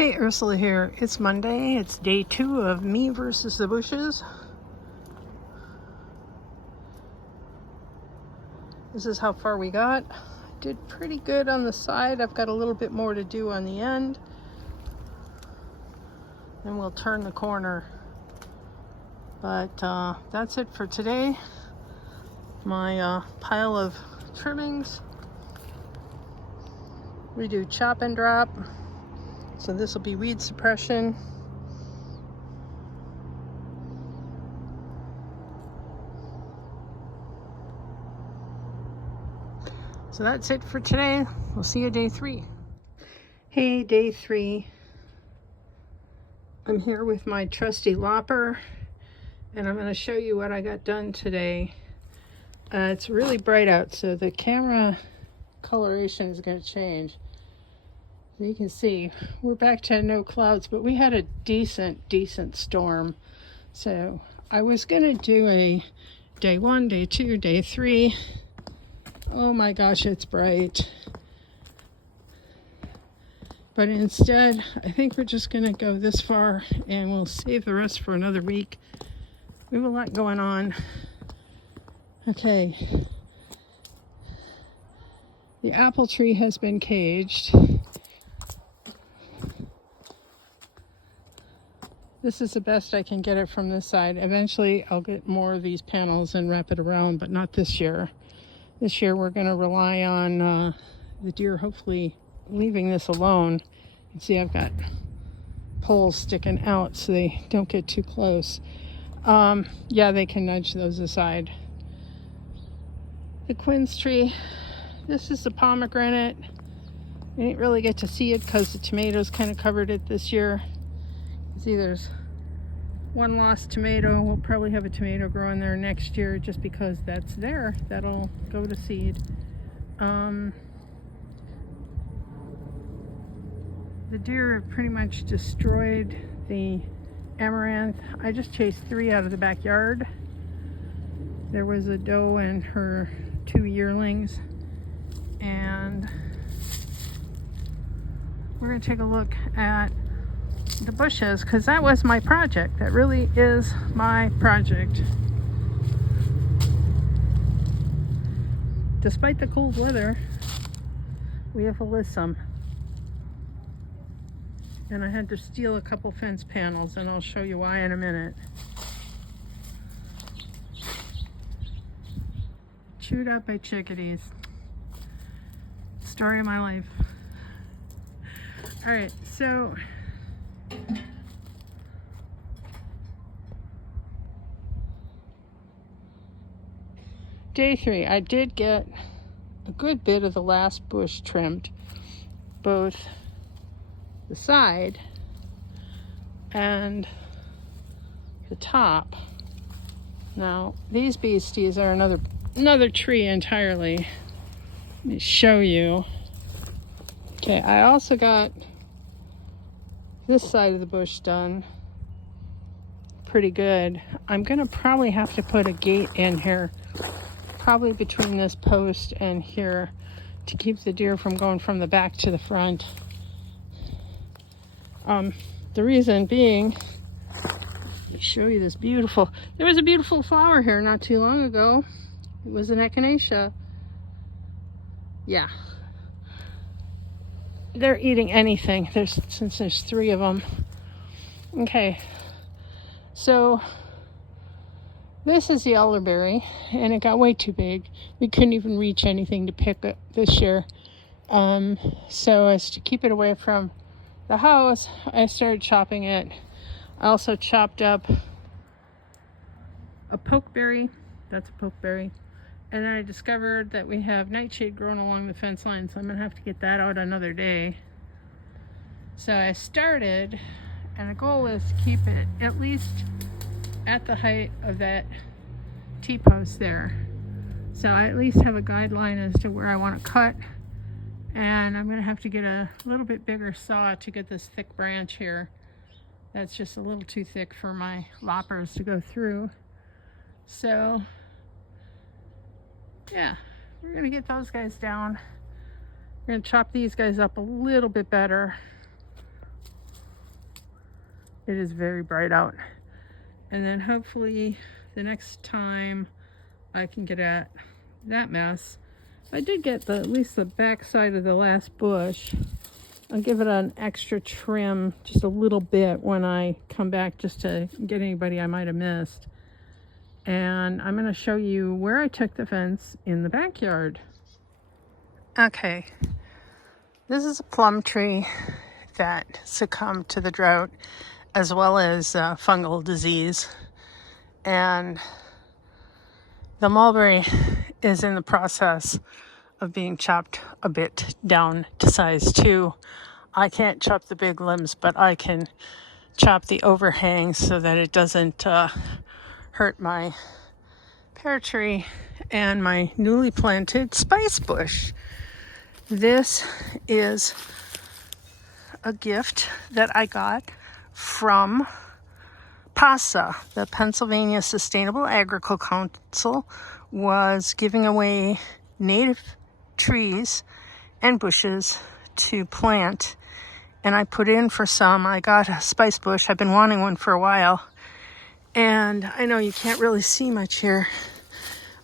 Hey, Ursula here. It's Monday. It's day 2 of me versus the bushes. This is how far we got. Did pretty good on the side. I've got a little bit more to do on the end. Then we'll turn the corner. But that's it for today. My pile of trimmings. We do chop and drop. So this will be weed suppression. So that's it for today. We'll see you day 3. Hey, day 3. I'm here with my trusty lopper, and I'm going to show you what I got done today. It's really bright out, so the camera coloration is going to change. You can see we're back to no clouds, but we had a decent storm. So I was gonna do a day 1, day 2, day 3. Oh my gosh, it's bright. But instead, I think we're just gonna go this far and we'll save the rest for another week. We have a lot going on. Okay. The apple tree has been caged. This is the best I can get it from this side. Eventually, I'll get more of these panels and wrap it around, but not this year. This year, we're going to rely on the deer hopefully leaving this alone. You can see I've got poles sticking out so they don't get too close. Yeah, they can nudge those aside. The quince tree. This is the pomegranate. We didn't really get to see it because the tomatoes kind of covered it this year. See, there's one lost tomato. We'll probably have a tomato growing there next year just because that's there. That'll go to seed. The deer have pretty much destroyed the amaranth. I just chased 3 out of the backyard. There was a doe and her 2 yearlings. And we're going to take a look at the bushes, because that was my project. That really is my project. Despite the cold weather, we have alyssum. And I had to steal a couple fence panels, and I'll show you why in a minute. Chewed up by chickadees. Story of my life. Alright, so day 3, I did get a good bit of the last bush trimmed, both the side and the top. Now these beasties are another tree entirely. Let me show you. Okay, I also got this side of the bush done pretty good. I'm gonna probably have to put a gate in here, probably between this post and here, to keep the deer from going from the back to the front. The reason being, let me show you this beautiful, there was a beautiful flower here not too long ago. It was an echinacea. Yeah. They're eating anything. Since there's 3 of them. Okay, so this is the elderberry, and it got way too big. We couldn't even reach anything to pick it this year. So as to keep it away from the house, I started chopping it. I also chopped up a pokeberry. That's a pokeberry. And then I discovered that we have nightshade growing along the fence line, so I'm going to have to get that out another day. So I started, and the goal is to keep it at least at the height of that T-post there. So I at least have a guideline as to where I want to cut. And I'm going to have to get a little bit bigger saw to get this thick branch here. That's just a little too thick for my loppers to go through. So yeah, we're gonna get those guys down. We're gonna chop these guys up a little bit better. It is very bright out. And then hopefully the next time I can get at that mess. I did get at least the back side of the last bush. I'll give it an extra trim, just a little bit, when I come back, just to get anybody I might have missed. And I'm going to show you where I took the fence in the backyard. Okay, this is a plum tree that succumbed to the drought as well as fungal disease. And the mulberry is in the process of being chopped a bit down to size 2. I can't chop the big limbs, but I can chop the overhangs so that it doesn't hurt my pear tree and my newly planted spice bush. This is a gift that I got from PASA. The Pennsylvania Sustainable Agricultural Council was giving away native trees and bushes to plant, and I put in for some. I got a spice bush. I've been wanting one for a while, and I know you can't really see much here.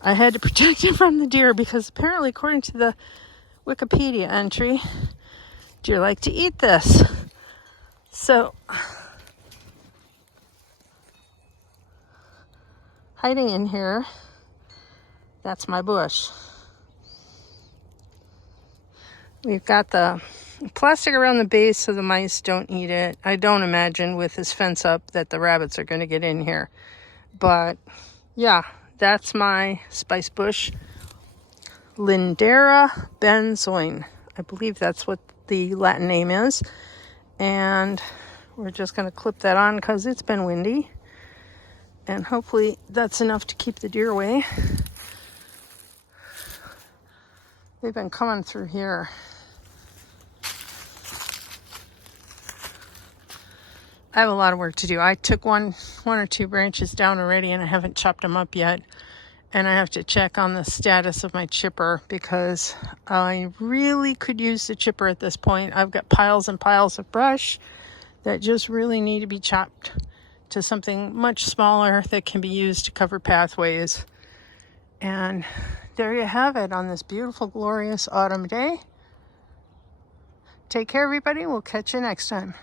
I had to protect it from the deer because apparently, according to the Wikipedia entry, deer like to eat this. So, hiding in here, that's my bush. We've got the plastic around the base so the mice don't eat it. I don't imagine with this fence up that the rabbits are going to get in here. But yeah, that's my spice bush. Lindera Benzoin. I believe that's what the Latin name is. And we're just going to clip that on because it's been windy. And hopefully that's enough to keep the deer away. They've been coming through here. I have a lot of work to do. I took one or two branches down already and I haven't chopped them up yet. And I have to check on the status of my chipper because I really could use the chipper at this point. I've got piles and piles of brush that just really need to be chopped to something much smaller that can be used to cover pathways. And there you have it on this beautiful, glorious autumn day. Take care, everybody. We'll catch you next time.